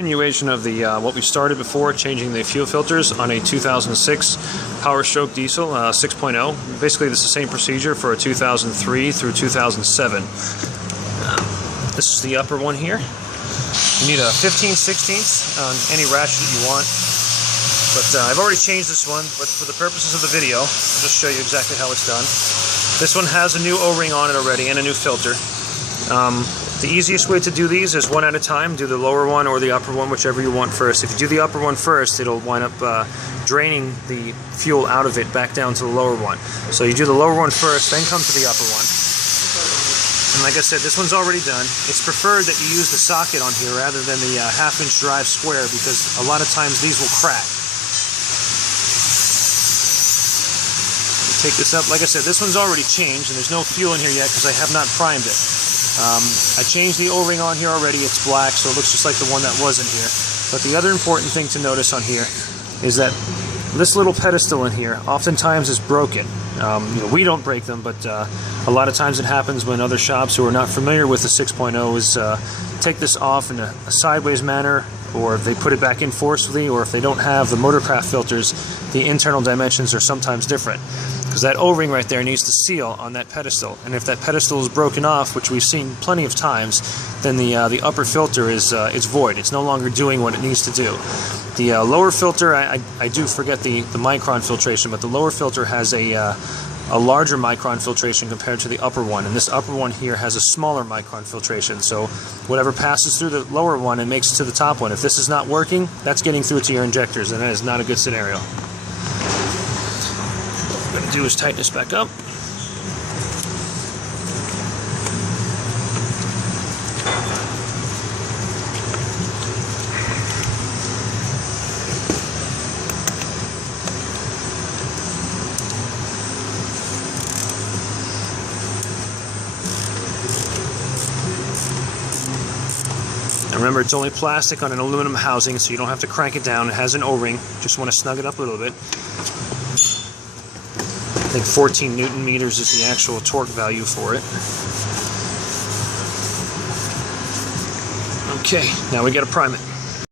Continuation of the what we started before, changing the fuel filters on a 2006 powerstroke diesel 6.0. Basically, this is the same procedure for a 2003 through 2007. This is the upper one here. You need a 15/16 on any ratchet that you want. But I've already changed this one, but for the purposes of the video, I'll just show you exactly how it's done. This one has a new O-ring on it already and a new filter. The easiest way to do these is one at a time. Do the lower one or the upper one, whichever you want first. If you do the upper one first, it'll wind up draining the fuel out of it back down to the lower one. So you do the lower one first, then come to the upper one. And like I said, this one's already done. It's preferred that you use the socket on here rather than the half-inch drive square, because a lot of times these will crack. Take this up. Like I said, this one's already changed, and there's no fuel in here yet because I have not primed it. I changed the O-ring on here already. It's black, so it looks just like the one that was in here. But the other important thing to notice on here is that this little pedestal in here oftentimes is broken. We don't break them, but a lot of times it happens when other shops who are not familiar with the 6.0s take this off in a sideways manner, or if they put it back in forcefully, or if they don't have the motorcraft filters, the internal dimensions are sometimes different. Because that O-ring right there needs to seal on that pedestal, and if that pedestal is broken off, which we've seen plenty of times, then the upper filter is void. It's no longer doing what it needs to do. The lower filter, I do forget the micron filtration, but the lower filter has a larger micron filtration compared to the upper one, and this upper one here has a smaller micron filtration. So whatever passes through the lower one and makes it to the top one, if this is not working, that's getting through to your injectors, and that is not a good scenario. What I'm going to do is tighten this back up. Now remember, it's only plastic on an aluminum housing, so you don't have to crank it down. It has an O-ring. Just want to snug it up a little bit. I think 14 Newton meters is the actual torque value for it. Okay, now we got to prime it.